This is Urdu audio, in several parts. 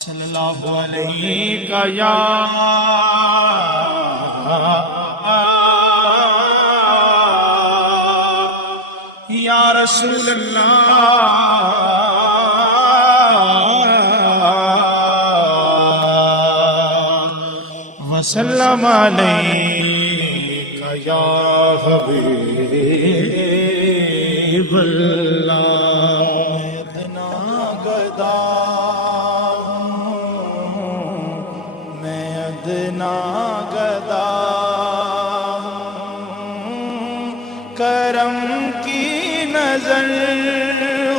صلی اللہ علیہ کا یا رسول اللہ وسلم علیہ یا حبیب اللہ اتنا گدا ادنا گدا کرم کی نظر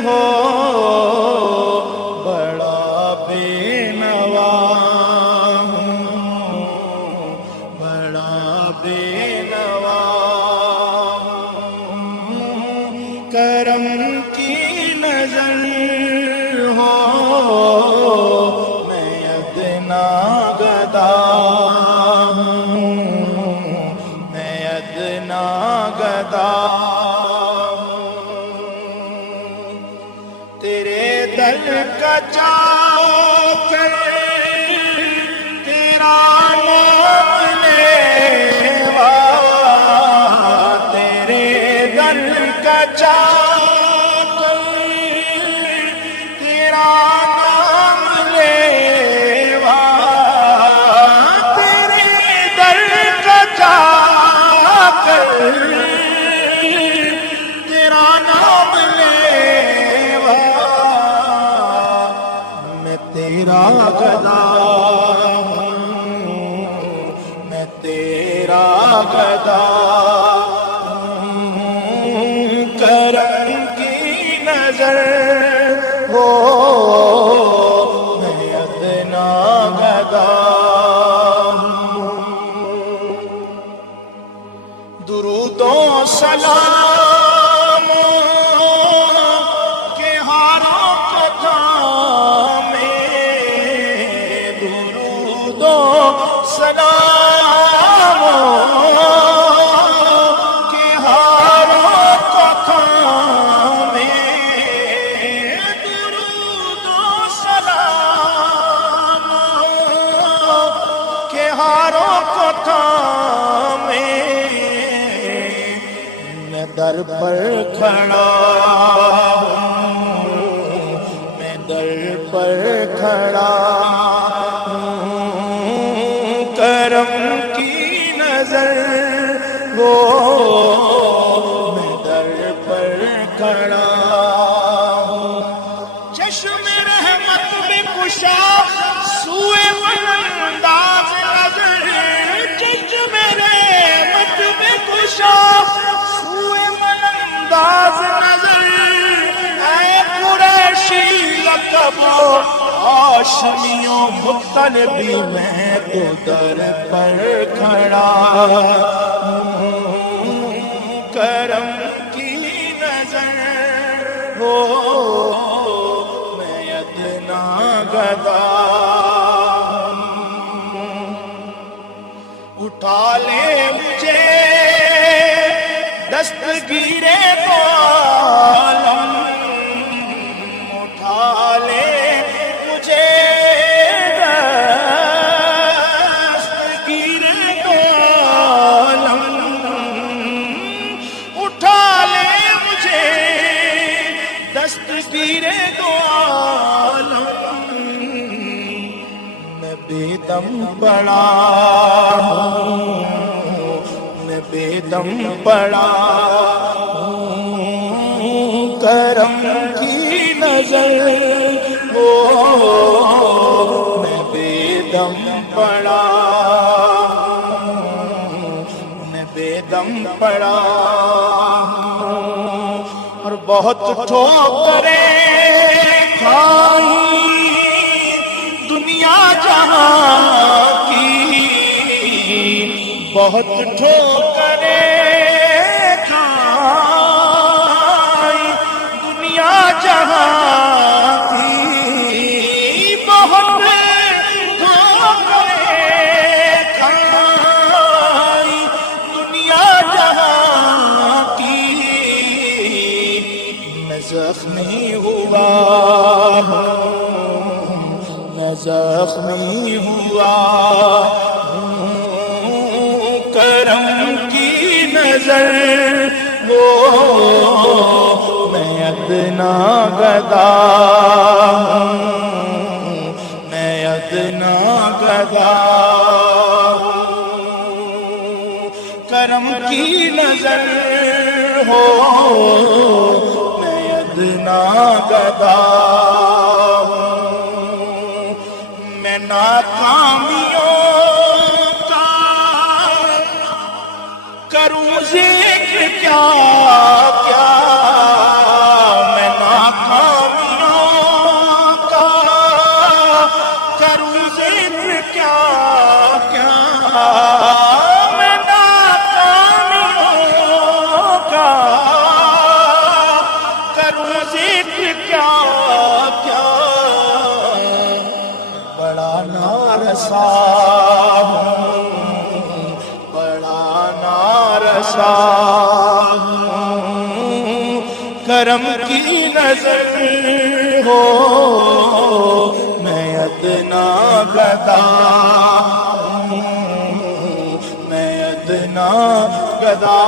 ہو بڑا بے نوا بڑا بے نوا کرم کی نظر ہو میں ادنا گدا تیرے در کا چاکر تیرا نام لیوا تیرے در کا چاکر تیرا نام لیوا تیرے در کا چاکر تیرا نام لیوا میں تیرا گدا میں تیرا گدا کرم کی نظر ہو میں ادنا گدا درود و سلام کے ہاروں کتھا میں درود و سلام کے ہاروں کتھا میں درود و سلام کے ہاروں کتھا در پر کھڑا ہوں میں در پر کھڑا ہوں کرم کی نظر ہو میں در پر کھڑا ہوں چشم رحمت میں کشا سوئے انداز نظر چشم رحمت میں کشا انداز نظر اے قریشی لقب ہاشمیوں مطلبی میں تو در پر کھڑا ہوں کرم کی نظر ہو میں ادنا گدا اٹھا لے مجھے دستگیرے تو عالم اٹھا لے مجھے دستگیرے تو عالم اٹھا لے مجھے دستگیرے تو عالم میں بے دم پڑا ہوں بے دم پڑا ہوں کرم کی نظر ہو میں بے دم پڑا میں بے دم پڑا اور بہت ٹھوکریں کھائی دنیا جہاں کی بہت ٹھوکریں کھائی دنیا جہاں کی بہت ٹھوکریں کھائی دنیا جہاں کی میں زخمی ہوا زخمی ہوا کرم کی نظر وہ میں ادنا گدا ہوں میں ادنا گدا کرم کی نظر ہو میں ادنا گدا میں ناکامیوں کا کروں ذکر کیا کیا میں ناکامیوں کا کروں ذکر کیا کیا میں ناکامیوں کا کروں ذکر کیا کیا بڑا نارسا ہوں بڑا نارسا ہوں کرم کی نظر ہو میں ادنا گدا ہوں میں ادنا گدا